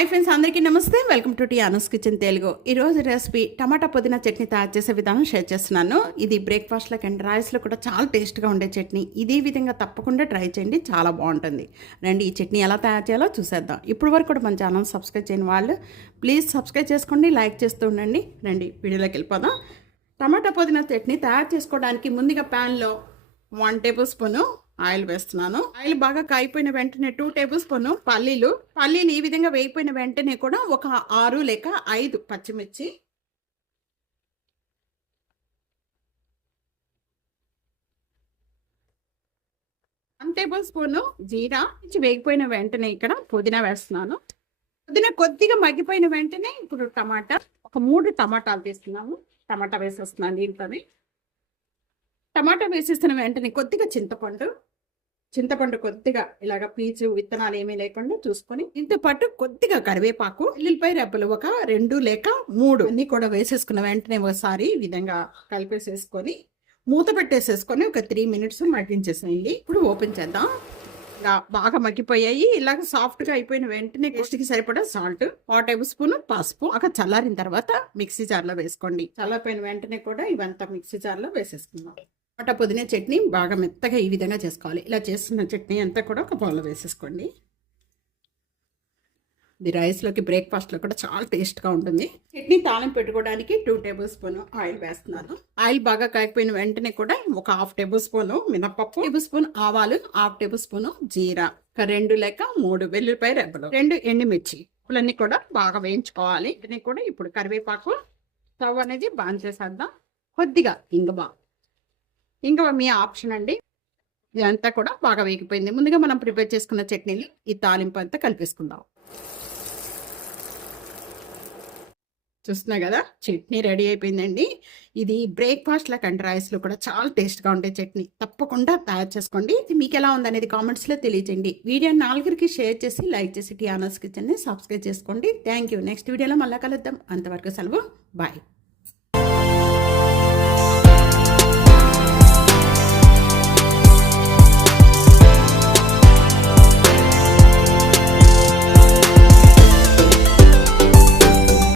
Hi friends అందరికీ నమస్తే. Welcome to T అనస్ కిచెన్ తెలుగు. ఈరోజు రెసిపీ టమాటా పుదీనా చట్నీ తయారు చేసే విధానం షేర్ చేస్తున్నాను. ఇది బ్రేక్ఫాస్ట్లోకి అండ్ రైస్లో కూడా చాలా టేస్ట్గా ఉండే చట్నీ. ఇదే విధంగా తప్పకుండా ట్రై చేయండి చాలా బాగుంటుంది. రండి ఈ చట్నీ ఎలా తయారు చేయాలో చూసేద్దాం. ఇప్పుడు వరకు కూడా మన ఛానల్ సబ్స్క్రైబ్ చేయని వాళ్ళు ప్లీజ్ సబ్స్క్రైబ్ చేసుకోండి లైక్ చేస్తూ ఉండండి. రండి వీడియోలోకి వెళ్ళిపోదాం. టమాటా పుదీనా చట్నీ తయారు చేసుకోవడానికి ముందుగా ప్యాన్లో వన్ టేబుల్ స్పూను ఆయిల్ వేస్తున్నాను. ఆయిల్ బాగా కాయిపోయిన వెంటనే టూ టేబుల్ స్పూన్ పల్లీలు. పల్లీలు ఈ విధంగా వేయిపోయిన వెంటనే కూడా ఒక ఆరు లేక ఐదు పచ్చిమిర్చి. వన్ టేబుల్ స్పూన్ జీరా వేగిపోయిన వెంటనే ఇక్కడ పుదీనా వేస్తున్నాను. పుదీనా కొద్దిగా మగ్గిపోయిన వెంటనే ఇప్పుడు టమాటా ఒక మూడు టమాటాలు తీస్తున్నాము టమాటా వేసేస్తున్నాను దీంట్లోని. టమాటా వేసేస్తున్న వెంటనే కొద్దిగా చింతపండు చింతపండు కొద్దిగా ఇలాగ పీచు విత్తనాలు ఏమీ లేకుండా చూసుకొని దీంతో పాటు కొద్దిగా కరివేపాకు ఎల్లుల్లిపాయ రెబ్బలు ఒక రెండు లేక మూడు. అన్ని కూడా వేసేసుకున్న వెంటనే ఒకసారి ఈ విధంగా కలిపేసేసుకొని మూత పెట్టేసేసుకొని ఒక త్రీ మినిట్స్ మగ్గించేసేయండి. ఇప్పుడు ఓపెన్ చేద్దాం. ఇలా బాగా మగ్గిపోయాయి. ఇలాగ సాఫ్ట్గా అయిపోయిన వెంటనే టేస్ట్కి సరిపడా సాల్ట్ ఒక టేబుల్ స్పూన్ పసుపు ఒక చల్లారిన తర్వాత మిక్సీ జార్లో వేసుకోండి. చల్లారిపోయిన వెంటనే కూడా ఇవంతా మిక్సీ జార్లో వేసేసుకుందాం. టమాటా పుదీనా చట్నీ బాగా మెత్తగా ఈ విధంగా చేసుకోవాలి. ఇలా చేస్తున్న చట్నీ అంతా కూడా ఒక బౌల్లో వేసేసుకోండి. ఇది రైస్లోకి బ్రేక్ఫాస్ట్లో కూడా చాలా టేస్ట్గా ఉంటుంది. చట్నీ తాళం పెట్టుకోవడానికి టూ టేబుల్ స్పూన్ ఆయిల్ వేస్తున్నాను. ఆయిల్ బాగా కాకపోయిన వెంటనే కూడా ఒక హాఫ్ టేబుల్ స్పూన్ మినపప్పు టేబుల్ స్పూన్ ఆవాలు హాఫ్ టేబుల్ స్పూన్ జీరా ఒక రెండు లేక మూడు వెల్లుల్లిపాయ రెబ్బలు రెండు ఎండుమిర్చి ఇవన్నీ కూడా బాగా వేయించుకోవాలి. వీటిని కూడా ఇప్పుడు కరివేపాకు స్టవ్ అనేది బాన్ చేసేద్దాం. కొద్దిగా ఇంగువ ఇంకా మీ ఆప్షన్ అండి. ఇదంతా కూడా బాగా వేగిపోయింది. ముందుగా మనం ప్రిపేర్ చేసుకున్న చట్నీని ఈ తాలింపు అంతా కలిపేసుకుందాం. చూస్తున్నా కదా చట్నీ రెడీ అయిపోయిందండి. ఇది బ్రేక్ఫాస్ట్లో లాగా రైస్లో కూడా చాలా టేస్ట్గా ఉండే చట్నీ. తప్పకుండా తయారు చేసుకోండి. ఇది మీకు ఎలా ఉందనేది కామెంట్స్లో తెలియజేయండి. వీడియో నాలుగురికి షేర్ చేసి లైక్ చేసి టీ ఆనర్స్ కిచెన్ని సబ్స్క్రైబ్ చేసుకోండి. Thank you. నెక్స్ట్ వీడియోలో మళ్ళీ కలుద్దాం. అంతవరకు సెలవు. బాయ్.